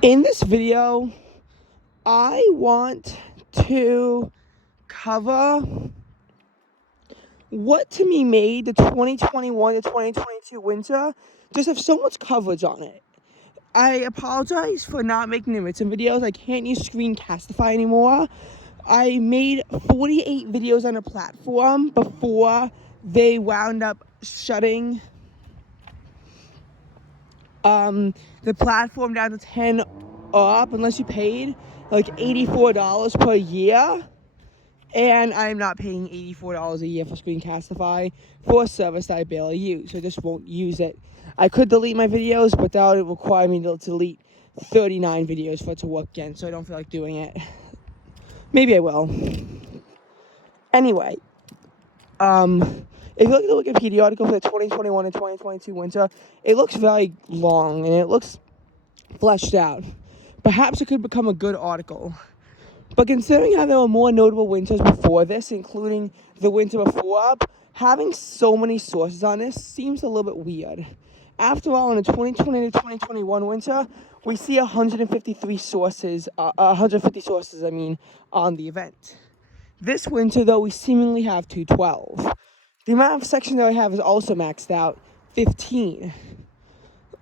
In this video, I want to cover what to me made the 2021 to 2022 winter just have so much coverage on it. I apologize for not making the written videos. I can't use Screencastify anymore. I made 48 videos on a platform before they wound up shutting the platform down to 10 up unless you paid like $84 per year. And I'm not paying $84 a year for Screencastify for a service that I barely use. So I just won't use it. I could delete my videos, but that would require me to delete 39 videos for it to work again. So I don't feel like doing it. Maybe I will. Anyway, if you look at the Wikipedia article for the 2021 and 2022 winter, it looks very long and it looks fleshed out. Perhaps it could become a good article. But considering how there were more notable winters before this, including the winter before, having so many sources on this seems a little bit weird. After all, in the 2020 to 2021 winter, we see 150 sources on the event. This winter, though, we seemingly have 212. The amount of sections that we have is also maxed out, 15.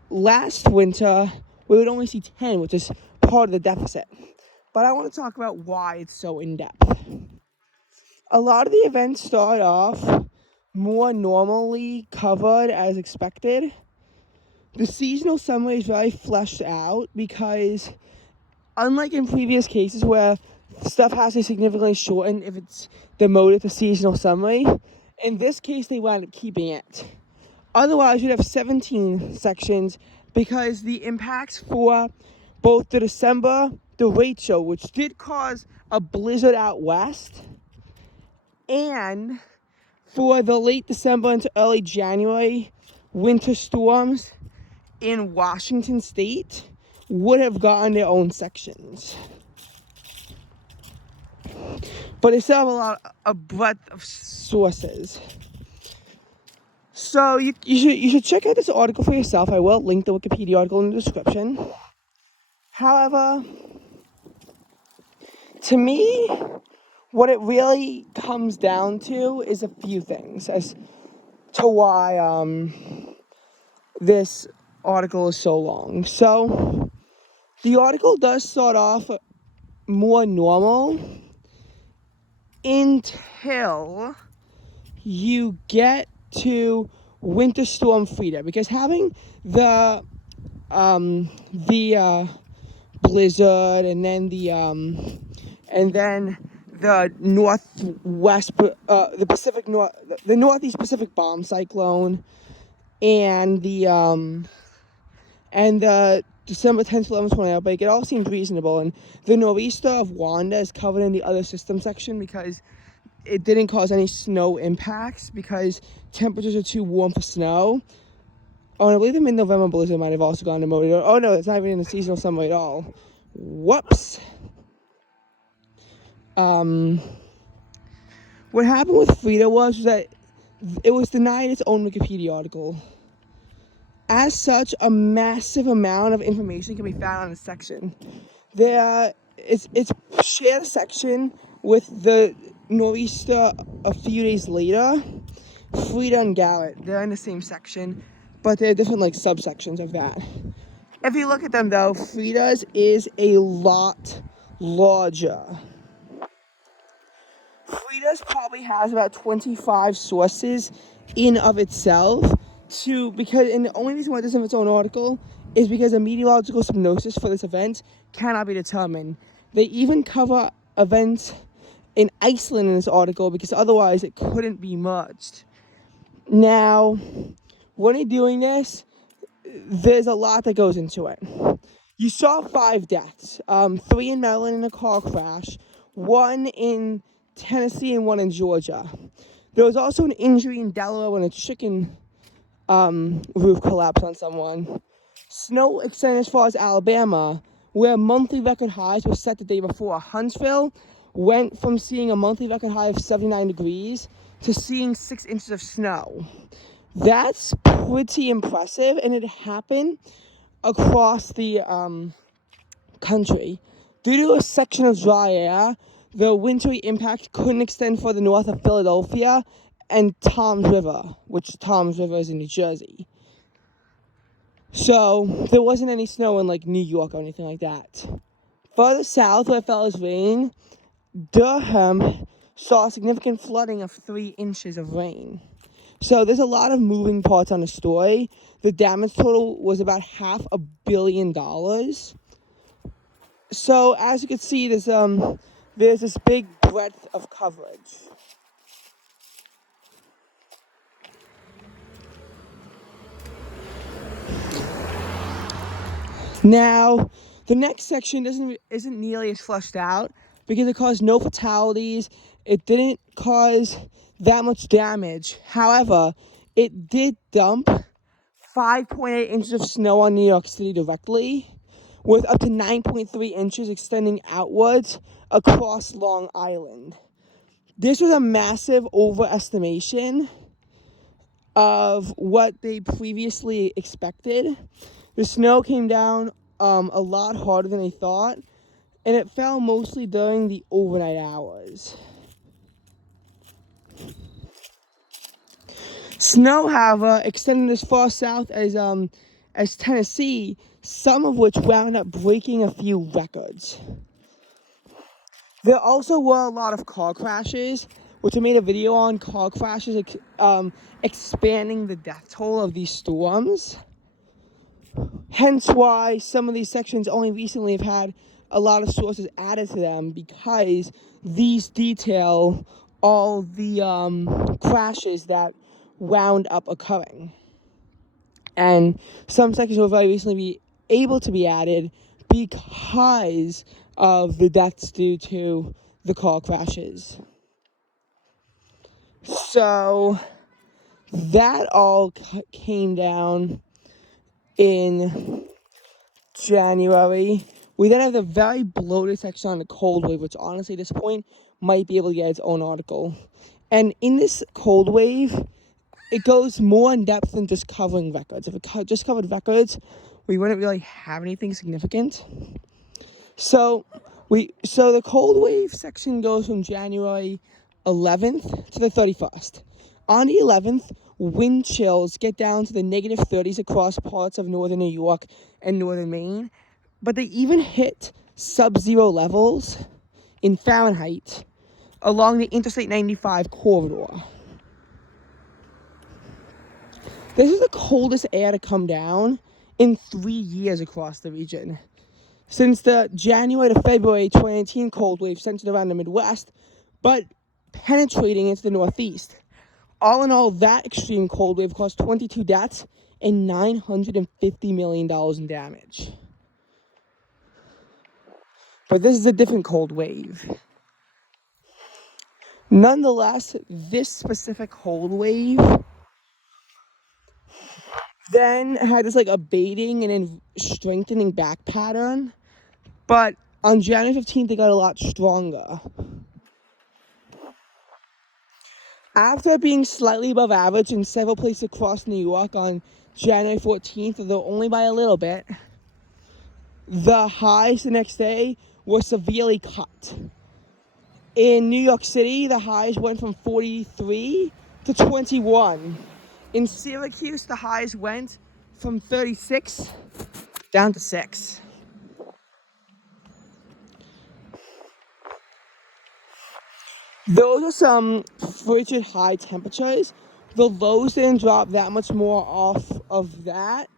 Last winter, we would only see 10, which is part of the deficit. But I want to talk about why it's so in-depth. A lot of the events start off more normally covered as expected. The seasonal summary is very fleshed out because, unlike in previous cases where stuff has to significantly shorten if it's demoted to seasonal summary, in this case they wound up keeping it. Otherwise, you'd have 17 sections because the impacts for both the December derecho, which did cause a blizzard out west, and for the late December into early January winter storms in Washington State would have gotten their own sections. But they still have a breadth of sources. So you should check out this article for yourself. I will link the Wikipedia article in the description. However, to me, what it really comes down to is a few things as to why this article is so long. So the article does start off more normal until you get to Winter Storm Frida, because having the blizzard and then the northwest, the Pacific North, the Northeast Pacific bomb cyclone, and the December 10th to 11th 20 outbreak, it all seems reasonable. And the nor'easter of Wanda is covered in the other system section because it didn't cause any snow impacts because temperatures are too warm for snow. Oh, and I believe the mid-November blizzard might have also gone to mode. Oh no, it's not even in the seasonal summer at all. Whoops. What happened with Frida was that it was denied its own Wikipedia article. As such, a massive amount of information can be found on the section. It's shared a section with the nor'easter a few days later. Frida and Gallet, they're in the same section, but they're different subsections of that. If you look at them though, Frida's is a lot larger. Frida's probably has about 25 sources in of itself, and the only reason why it doesn't have its own article is because a meteorological prognosis for this event cannot be determined. They even cover events in Iceland in this article because otherwise it couldn't be merged. Now, when you're doing this, there's a lot that goes into it. You saw 5 deaths, 3 in Maryland in a car crash, 1 in Tennessee and 1 in Georgia. There was also an injury in Delaware when a chicken roof collapsed on someone. Snow extended as far as Alabama, where monthly record highs were set the day before. Huntsville went from seeing a monthly record high of 79 degrees to seeing 6 inches of snow. That's pretty impressive, and it happened across the country. Due to a section of dry air, the wintry impact couldn't extend further north of Philadelphia and Tom's River, which Tom's River is in New Jersey. So there wasn't any snow in like New York or anything like that. Further south, where it fell as rain, Durham saw significant flooding of 3 inches of rain. So there's a lot of moving parts on the story. The damage total was about $500 million. So as you can see, there's this big breadth of coverage. Now, the next section isn't nearly as fleshed out because it caused no fatalities. It didn't cause that much damage. However, it did dump 5.8 inches of snow on New York City directly, with up to 9.3 inches extending outwards across Long Island. This was a massive overestimation of what they previously expected. The snow came down a lot harder than they thought, and it fell mostly during the overnight hours. Snow, however, extended as far south as Tennessee, some of which wound up breaking a few records. There also were a lot of car crashes, which I made a video on, car crashes expanding the death toll of these storms. Hence why some of these sections only recently have had a lot of sources added to them, because these detail all the crashes that wound up occurring. And some sections will very recently be able to be added because of the deaths due to the car crashes. So that all came down in January. We then have the very bloated section on the cold wave, which honestly at this point might be able to get its own article. And in this cold wave, it goes more in depth than just covering records. If it just covered records, we wouldn't really have anything significant. So the cold wave section goes from January 11th to the 31st. On the 11th, wind chills get down to the negative 30s across parts of northern New York and northern Maine, but they even hit sub-zero levels in Fahrenheit along the Interstate 95 corridor. This is the coldest air to come down in 3 years across the region. Since the January to February 2019 cold wave centered around the Midwest, but penetrating into the Northeast. All in all, that extreme cold wave caused 22 deaths and $950 million in damage. But this is a different cold wave. Nonetheless, this specific cold wave then had this like abating and then strengthening back pattern. But on January 15th, it got a lot stronger. After being slightly above average in several places across New York on January 14th, though only by a little bit, the highs the next day were severely cut. In New York City, the highs went from 43 to 21. In Syracuse, the highs went from 36 down to 6. Those are some frigid high temperatures. The lows didn't drop that much more off of that.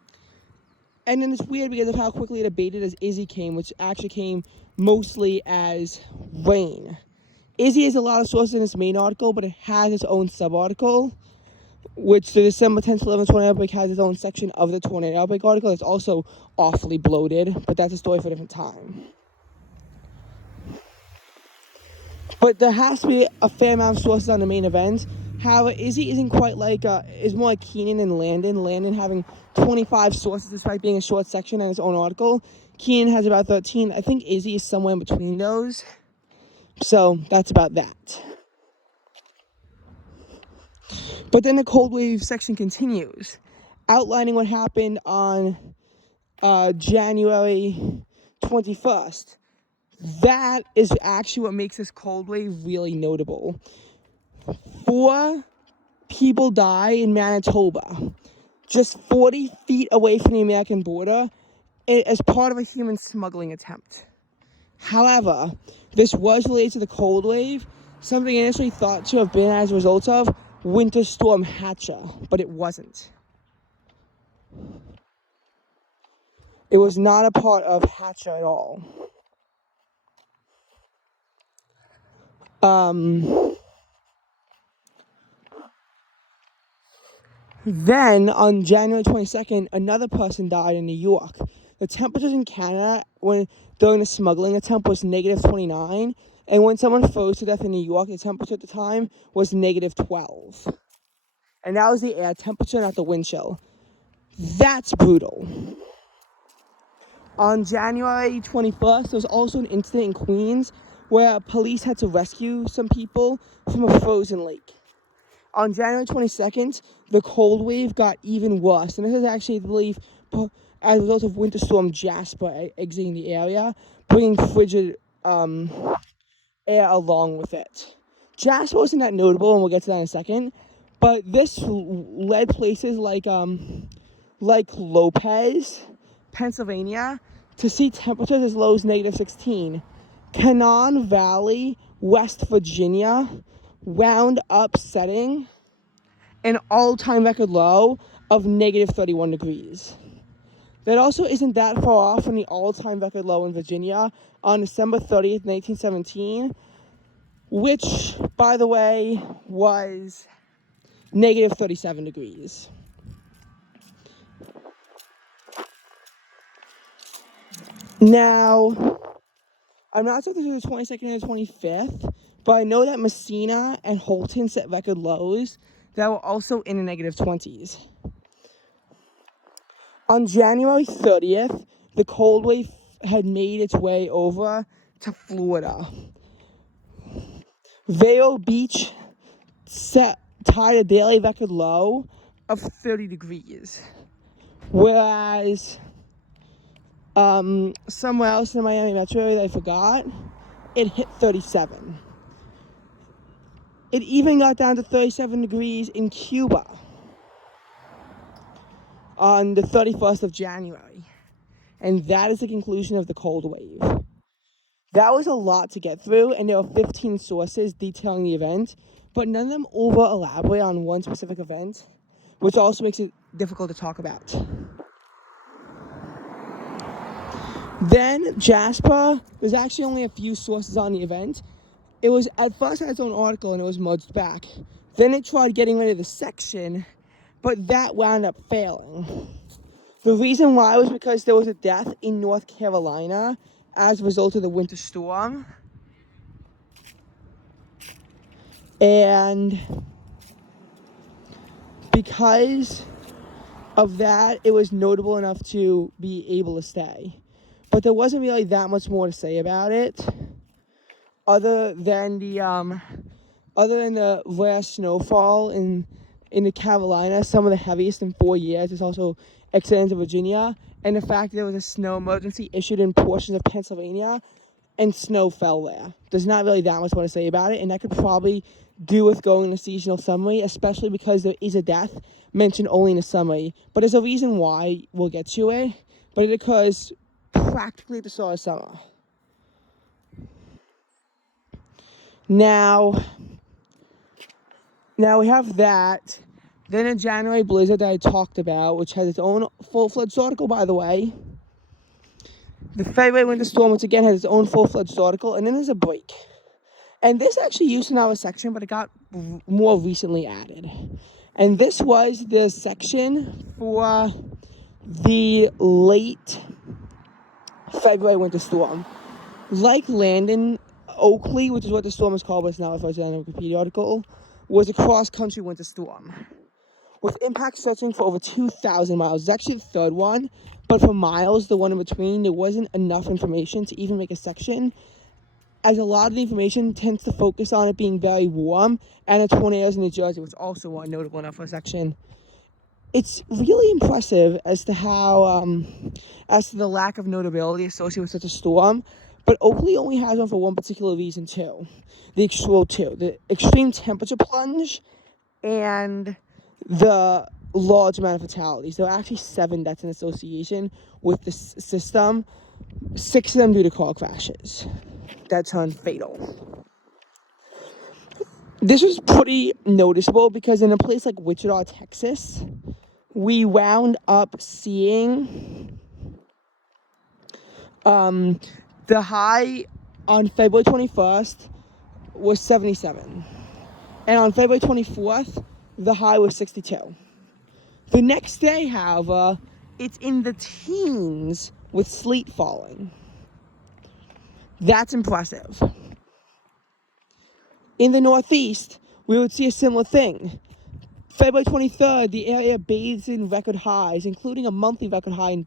And then it's weird because of how quickly it abated as Izzy came, which actually came mostly as rain. Izzy has a lot of sources in its main article, but it has its own sub-article, which the December 10th 11th tornado outbreak has its own section of the tornado outbreak article. It's also awfully bloated, but that's a story for a different time. But there has to be a fair amount of sources on the main event. However, Izzy isn't quite like, is more like Keenan and Landon. Landon having 25 sources despite being a short section in its own article. Keenan has about 13. I think Izzy is somewhere in between those. So that's about that. But then the cold wave section continues, outlining what happened on January 21st. That is actually what makes this cold wave really notable. 4 people die in Manitoba, just 40 feet away from the American border, as part of a human smuggling attempt. However, this was related to the cold wave, something initially thought to have been as a result of Winter Storm Hatcher, but it wasn't. It was not a part of Hatcher at all. Then, on January 22nd, another person died in New York. The temperatures in Canada during the smuggling attempt was negative 29, and when someone froze to death in New York, the temperature at the time was negative 12. And that was the air temperature, not the wind chill. That's brutal. On January 21st, there was also an incident in Queens where police had to rescue some people from a frozen lake. On January 22nd, the cold wave got even worse, and this is actually, I believe, as a result of Winter Storm Jasper exiting the area, bringing frigid air along with it. Jasper wasn't that notable, and we'll get to that in a second, but this led places like Lopez, Pennsylvania, to see temperatures as low as negative 16. Cannon Valley, West Virginia, wound up setting an all-time record low of negative 31 degrees. That also isn't that far off from the all-time record low in Virginia on December 30th, 1917, which, by the way, was negative 37 degrees. Now, I'm not sure if this was the 22nd or the 25th, but I know that Messina and Holton set record lows that were also in the negative 20s. On January 30th, the cold wave had made its way over to Florida. Vero Beach tied a daily record low of 30 degrees, whereas somewhere else in the Miami metro area that I forgot, it hit 37. It even got down to 37 degrees in Cuba on the 31st of January. And that is the conclusion of the cold wave. That was a lot to get through, and there were 15 sources detailing the event, but none of them over-elaborate on one specific event, which also makes it difficult to talk about. Then Jasper, there's actually only a few sources on the event. It was at first had its own article and it was merged back. Then it tried getting rid of the section, but that wound up failing. The reason why was because there was a death in North Carolina as a result of the winter storm. And because of that, it was notable enough to be able to stay. But there wasn't really that much more to say about it, other than the rare snowfall in the Carolinas, some of the heaviest in 4 years. It's also extended to Virginia, and the fact that there was a snow emergency issued in portions of Pennsylvania, and snow fell there. There's not really that much more to say about it, and that could probably do with going in the seasonal summary, especially because there is a death mentioned only in the summary. But there's a reason why we'll get to it, but it occurs practically at the start of summer. Now we have that. Then a January blizzard that I talked about, which has its own full-fledged article, by the way. The February winter storm, once again, has its own full-fledged article, and then there's a break. And this actually used in our section, but it got more recently added. And this was the section for the late February winter storm. Like Landon, Oakley, which is what the storm is called, but it's not referred to in the Wikipedia article, was a cross-country winter storm, with impacts stretching for over 2,000 miles. It's actually the third one, but for miles, the one in between, there wasn't enough information to even make a section, as a lot of the information tends to focus on it being very warm, and the tornadoes in New Jersey, which also weren't notable enough for a section. it's really impressive as to how, as to the lack of notability associated with such a storm. But Oakley only has one for one particular reason too. The extreme temperature plunge and the large amount of fatalities. There are actually 7 deaths in association with this system. 6 of them due to car crashes that turned fatal. This was pretty noticeable because in a place like Wichita, Texas, we wound up seeing the high on February 21st was 77. And on February 24th, the high was 62. The next day, however, it's in the teens with sleet falling. That's impressive. In the Northeast, we would see a similar thing. February 23rd, the area bathes in record highs, including a monthly record high in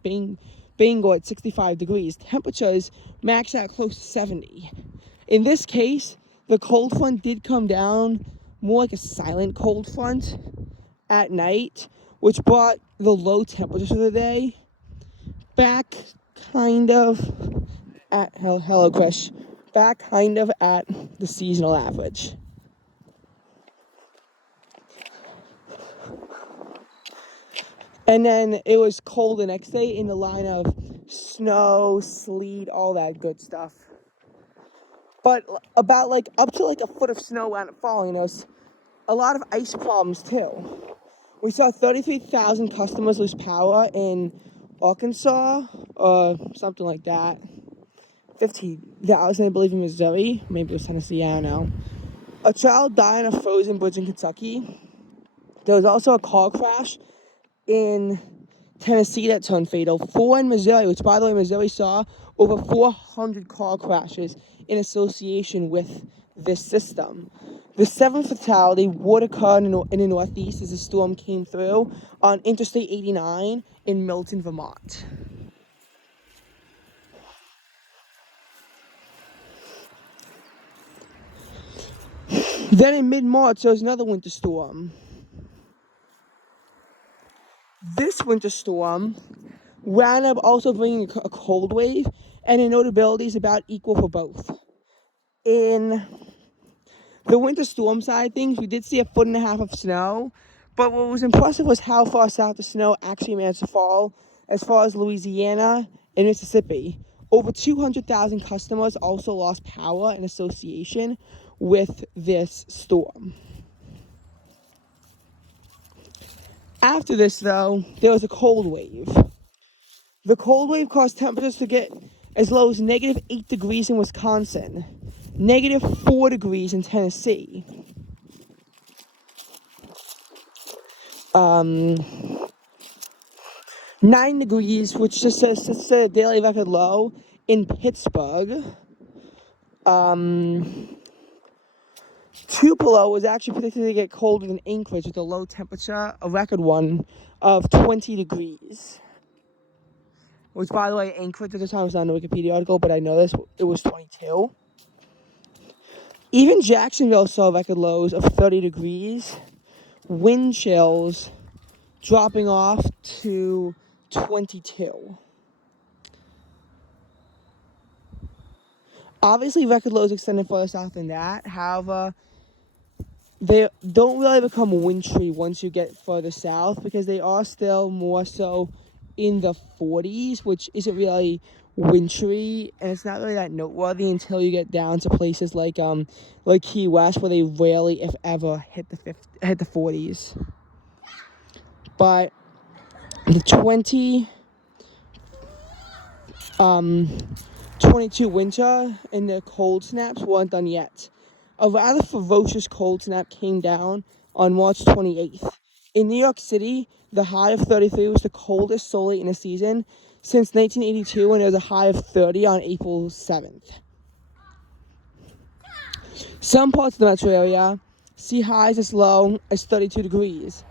Bangor at 65 degrees. Temperatures maxed out close to 70. In this case, the cold front did come down more like a silent cold front at night, which brought the low temperatures of the day back kind of at, hello Chris, back kind of at the seasonal average. And then it was cold the next day in the line of snow, sleet, all that good stuff. But about up to a foot of snow wound up falling. There was a lot of ice problems too. We saw 33,000 customers lose power in Arkansas, or something like that. 15,000, I believe, in Missouri. Maybe it was Tennessee, I don't know. A child died on a frozen bridge in Kentucky. There was also a car crash in Tennessee that turned fatal. 4 in Missouri, which, by the way, Missouri saw over 400 car crashes in association with this system. The 7th fatality would occur in the Northeast as the storm came through on Interstate 89 in Milton, Vermont. Then in mid-March, there was another winter storm. This winter storm wound up also bringing a cold wave, and the notability is about equal for both. In the winter storm side of things, we did see 1.5 feet of snow, but what was impressive was how far south the snow actually managed to fall, as far as Louisiana and Mississippi. Over 200,000 customers also lost power in association with this storm. After this, though, there was a cold wave. The cold wave caused temperatures to get as low as -8 degrees in Wisconsin, -4 degrees in Tennessee. 9 degrees, which just says a daily record low in Pittsburgh. Tupelo was actually predicted to get colder than Anchorage with a low temperature, a record one, of 20 degrees. Which, by the way, Anchorage at the time was not in the Wikipedia article, but I know this, it was 22. Even Jacksonville saw record lows of 30 degrees. Wind chills dropping off to 22. Obviously, record lows extended further south than that. However, they don't really become wintry once you get further south because they are still more so in the 40s, which isn't really wintry, and it's not really that noteworthy until you get down to places like Key West, where they rarely, if ever, hit the 40s. But the 22 winter and the cold snaps weren't done yet. A rather ferocious cold snap came down on March 28th. In New York City, the high of 33 was the coldest solely in a season since 1982, when there was a high of 30 on April 7th. Some parts of the metro area see highs as low as 32 degrees,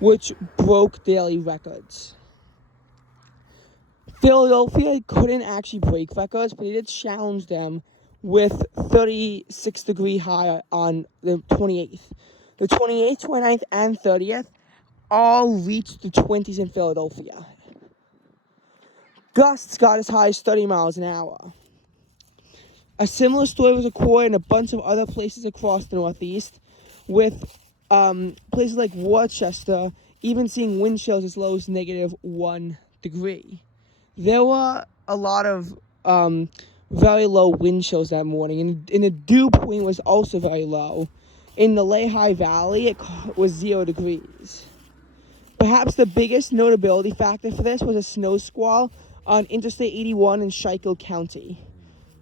which broke daily records. Philadelphia couldn't actually break records, but they did challenge them with 36-degree high on the 28th. The 28th, 29th, and 30th all reached the 20s in Philadelphia. Gusts got as high as 30 miles an hour. A similar story was recorded in a bunch of other places across the Northeast, with places like Worcester even seeing wind chills as low as -1 degree. There were a lot of very low wind chills that morning, and the dew point was also very low. In the Lehigh Valley, it was 0 degrees. Perhaps the biggest notability factor for this was a snow squall on Interstate 81 in Schuylkill County.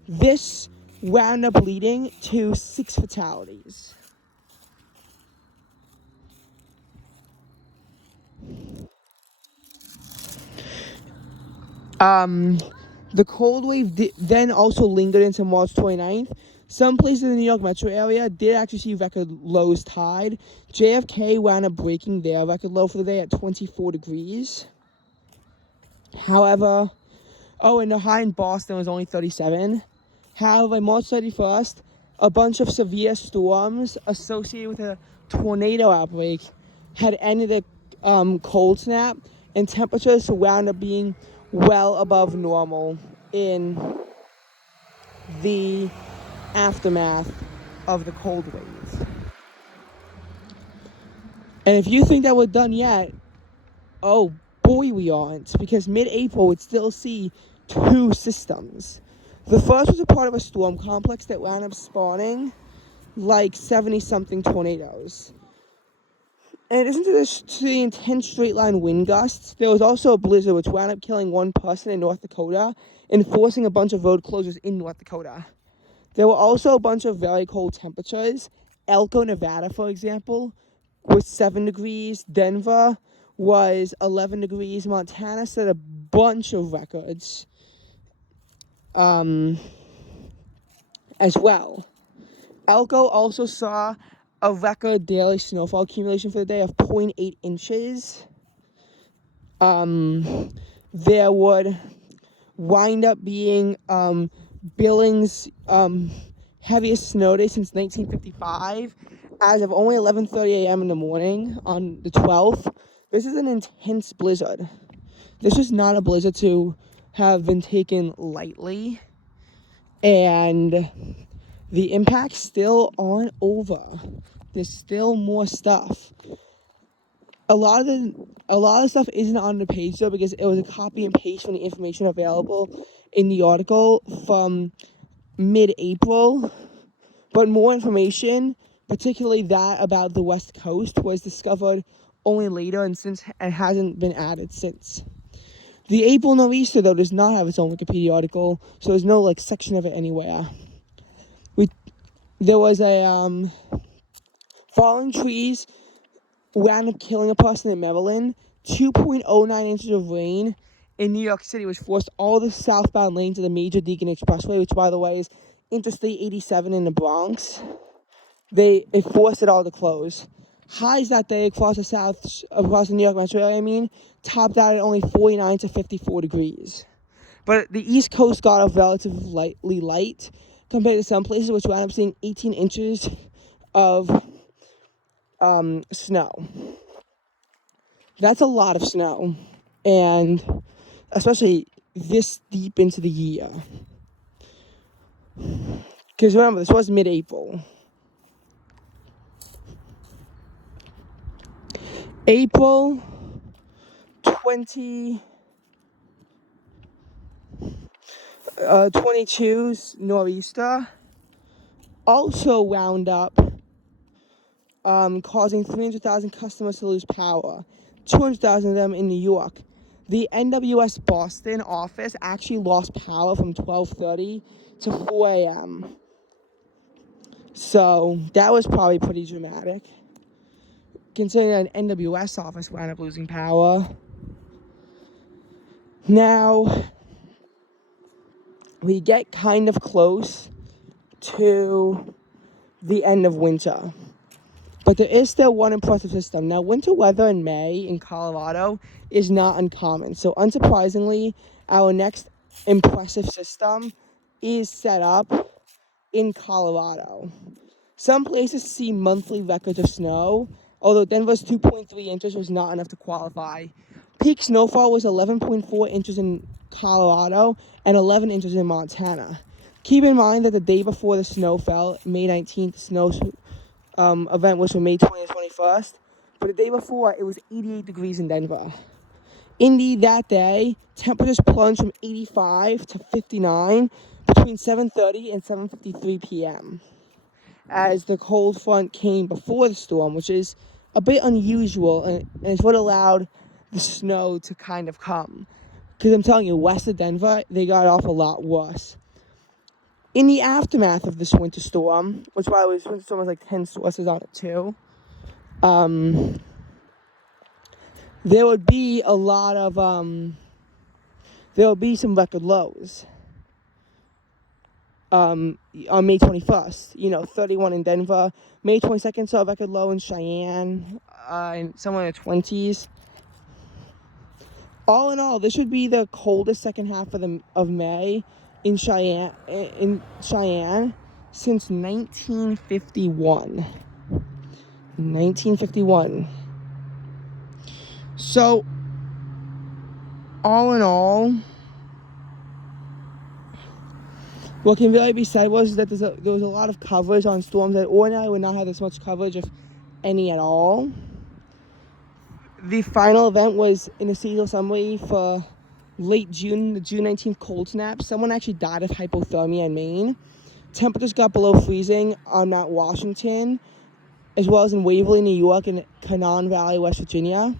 This wound up leading to 6 fatalities. The cold wave then also lingered into March 29th. Some places in the New York metro area did actually see record lows tied. JFK wound up breaking their record low for the day at 24 degrees. However, and the high in Boston was only 37. However, by March 31st, a bunch of severe storms associated with a tornado outbreak had ended the cold snap, and temperatures wound up being well above normal in the aftermath of the cold wave. And if you think that we're done yet, oh boy, we aren't, because mid-April would still see 2 systems. The first was a part of a storm complex that wound up spawning like 70-something tornadoes. And in addition to the intense straight-line wind gusts, there was also a blizzard which wound up killing 1 person in North Dakota and forcing a bunch of road closures in North Dakota. There were also a bunch of very cold temperatures. Elko, Nevada, for example, was 7 degrees. Denver was 11 degrees. Montana set a bunch of records as well. Elko also saw a record daily snowfall accumulation for the day of 0.8 inches. There would wind up being Billings' heaviest snow day since 1955, as of only 11:30 a.m. in the morning on the 12th. This is an intense blizzard. This is not a blizzard to have been taken lightly, and the impacts still aren't over. There's still more stuff. A lot of the stuff isn't on the page though, because it was a copy and paste from the information available in the article from mid-April. But more information, particularly that about the West Coast, was discovered only later and hasn't been added since. The April nor'easter though does not have its own Wikipedia article, so there's no section of it anywhere. There was a falling trees wound up killing a person in Maryland. 2.09 inches of rain in New York City, which forced all the southbound lanes of the major Deacon Expressway, which, by the way, is Interstate 87 in the Bronx. It forced it all to close. Highs that day across the New York metro area, topped out at only 49 to 54 degrees. But the East Coast got off relatively light compared to some places, which wound up seeing 18 inches of snow. That's a lot of snow, and especially this deep into the year. Because remember, this was mid-April. April 22's nor'easter also wound up causing 300,000 customers to lose power, 200,000 of them in New York. The NWS Boston office actually lost power from 12:30 to 4 a.m. So that was probably pretty dramatic, considering an NWS office wound up losing power. Now, we get kind of close to the end of winter. But there is still one impressive system. Now, winter weather in May in Colorado is not uncommon. So, unsurprisingly, our next impressive system is set up in Colorado. Some places see monthly records of snow although Denver's 2.3 inches was not enough to qualify. Peak snowfall was 11.4 inches in Colorado and 11 inches in Montana. Keep in mind that the day before the snow fell, May 19th, the snow event was from May 20th to 21st. But the day before, it was 88 degrees in Denver. Indy that day, temperatures plunged from 85 to 59 between 7:30 and 7:53 p.m. as the cold front came before the storm, which is a bit unusual, and it's what allowed the snow to kind of come. Because I'm telling you, west of Denver, they got off a lot worse. In the aftermath of this winter storm, which by the way, this winter storm was like 10 sources on it too, there would be a lot of, there would be some record lows. On May 21st, 31 in Denver. May 22nd saw a record low in Cheyenne, somewhere in the 20s. All in all, this would be the coldest second half of May in Cheyenne since 1951. 1951. So, all in all, what can really be said was that there was a lot of coverage on storms that ordinarily would not have this much coverage, if any at all. The final event was in a seasonal assembly for late June, the June 19th cold snap. Someone actually died of hypothermia in Maine. Temperatures got below freezing on Mount Washington, as well as in Waverly, New York, and Canaan Valley, West Virginia.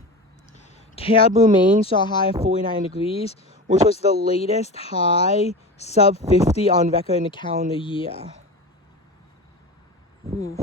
Caribou, Maine saw a high of 49 degrees, which was the latest high sub 50 on record in the calendar year. Ooh.